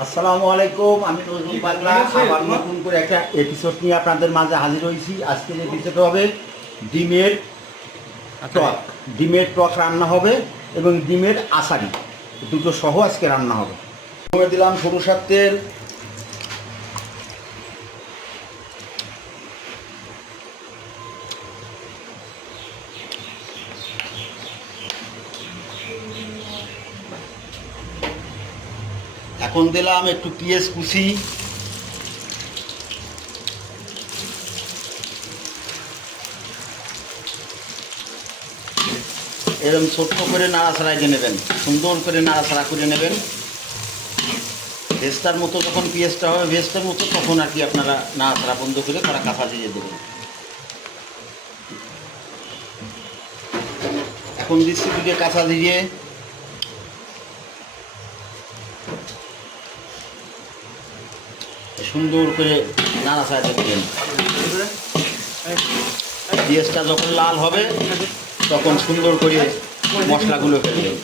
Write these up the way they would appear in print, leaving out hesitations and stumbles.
আসসালামু আলাইকুম, আমি নজরুল পাগলা আবার নতুন করে একটা এপিসোড নিয়ে আপনাদের মাঝে হাজির হয়েছি। আজকের এপিসোড হবে ডিমের টক। ডিমের টক রান্না হবে এবং ডিমের আসারি দুটো সহ আজকে রান্না হবে। দিলাম সরষের তেল, এখন দিলাম একটু পেঁয়াজ কুচি, এরকম ছোট্ট করে নাড়াচাড়া দিয়ে নেবেন, সুন্দর করে নাড়াচাড়া করে নেবেন। ভেস্তার মতো যখন পেঁয়াজটা হবে ভেস্তার মতো তখন আর কি আপনারা নাড়াচাড়া বন্ধ করে তারা কাঁচা দিয়ে দেবেন। এখন দিচ্ছি দুটো কাঁচা দিয়ে, সুন্দর করে নাড়াচাড়া দেবেন। পেঁয়াজটা যখন লাল হবে তখন সুন্দর করে মশলাগুলো ফেলবেন।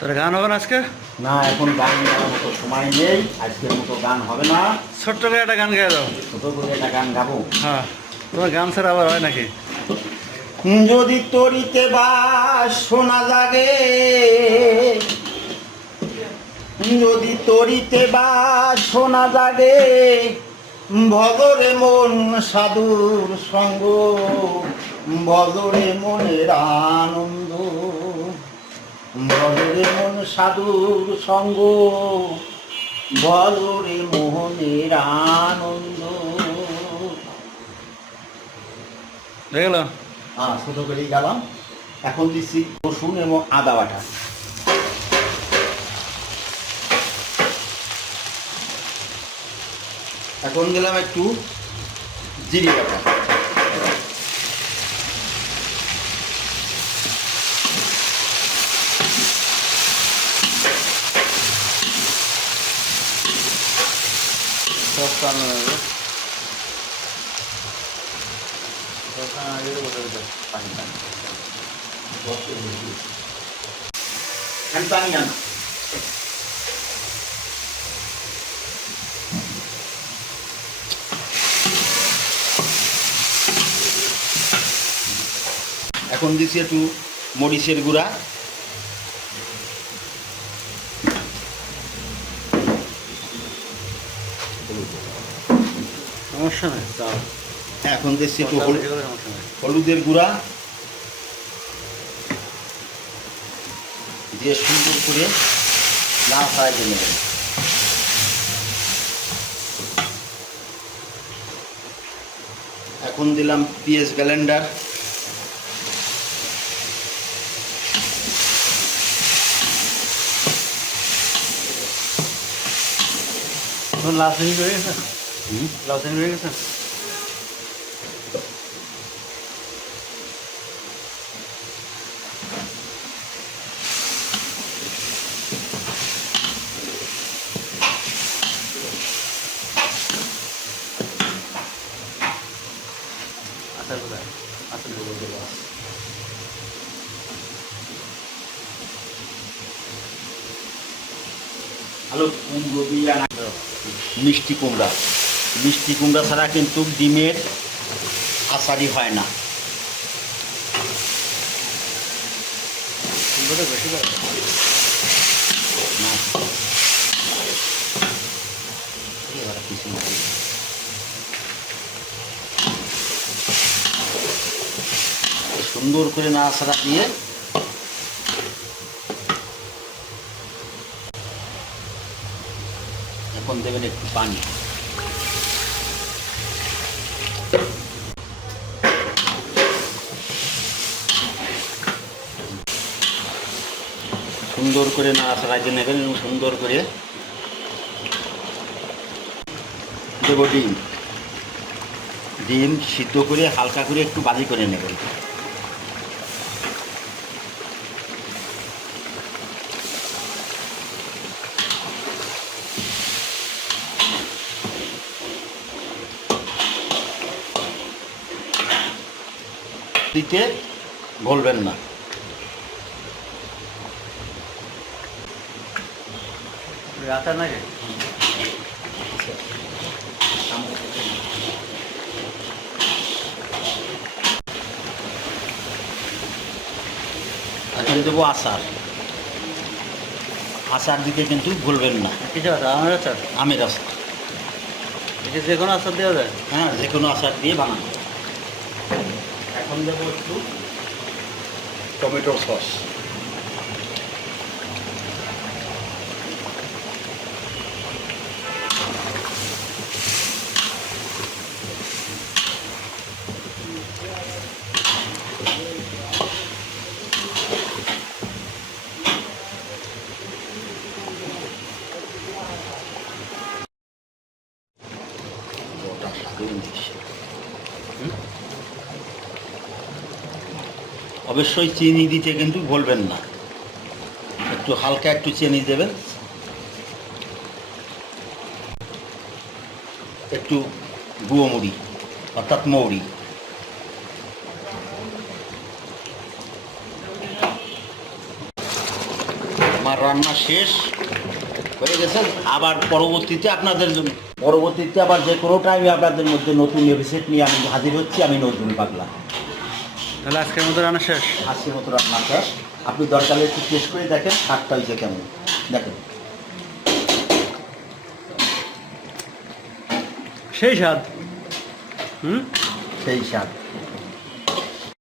তোর গান হবে না আজকে? না, এখন গান গাওয়ার মতো সময় নেই, আজকের মতো গান হবে না। ছোট্ট করে একটা গান গায়ে দাও। ছোট করে একটা গান গাবো। হ্যাঁ, তোমার গান ছাড়া আবার হয় নাকি? যদি তরিতে বা শোনা জাগে, যদি তরিতে বা শোনা জাগে, ভজরে মন সাধুর সঙ্গ, ভজরে মনের আনন্দ, ভজরে মন সাধুর সঙ্গ, ভজরে মোহনের আনন্দ। হয়ে গেল? হ্যাঁ, ছোটো করেই গেলাম। এখন দিচ্ছি রসুন এবং আদা বাটা। এখন দিলাম একটু জিরে বাটা। সব কান পানি আনা। এখন দিচ্ছি একটু মরিচের গুঁড়া, সমস্যা নেই। এখন দিচ্ছি একটু সমস্যা নেই। হলুদের গুঁড়া দিয়ে সুন্দর করে নাড়াচাড়া দিয়ে নেবেন। এখন দিলাম পেঁয়াজ ব্লেন্ডার, লাল চিনি হয়ে গেছে? লাল চিনি হয়ে গেছে? আচ্ছা কোথায়? আচ্ছা আলু কুমড়ো দিয়ে মিষ্টি কুমড়া। মিষ্টি কুমড়া ছাড়া কিন্তু ডিমের আচারি হয় না। বেশি করে সুন্দর করে নাড়াচাড়া দিয়ে এখন দেবেন একটু পানি। সুন্দর করে নাড়াচাড়া দিয়ে নেবেন এবং সুন্দর করে দেবো ডিম। ডিম সিদ্ধ করে হালকা করে একটু ভাজি করে নেবেন। পরবর্তীতে ভুলবেন না। আচার নাকি? এখন দেবো আচার। আচার দিতে কিন্তু ভুলবেন না। কিছু আচার, আমের আচার? আমের আচার। এটা যে কোনো আচার দেওয়া যায়? হ্যাঁ, যে কোনো আচার দিয়ে বানানো। এখন দেবো একটু টমেটো সস। অবশ্যই চিনি দিতে কিন্তু ভুলবেন না। একটু হালকা একটু চিনি দেবেন, একটু গুঁড়ো মুড়ি অর্থাৎ মৌরি। আমার রান্না শেষ হয়ে গেছে। আবার পরবর্তীতে আবার যে কোনো টাইমে আপনাদের মধ্যে নতুন এপিসোড নিয়ে আমি হাজির হচ্ছি। আমি নজরুল পাগলা। তাহলে আজকের মতো রান্না শেষ? আজকের মতো রান্না শেষ। আপনি দরকার একটু টেস্ট করে দেখেন স্বাদটা হয়েছে কেমন। দেখেন সেই স্বাদ। সেই স্বাদ।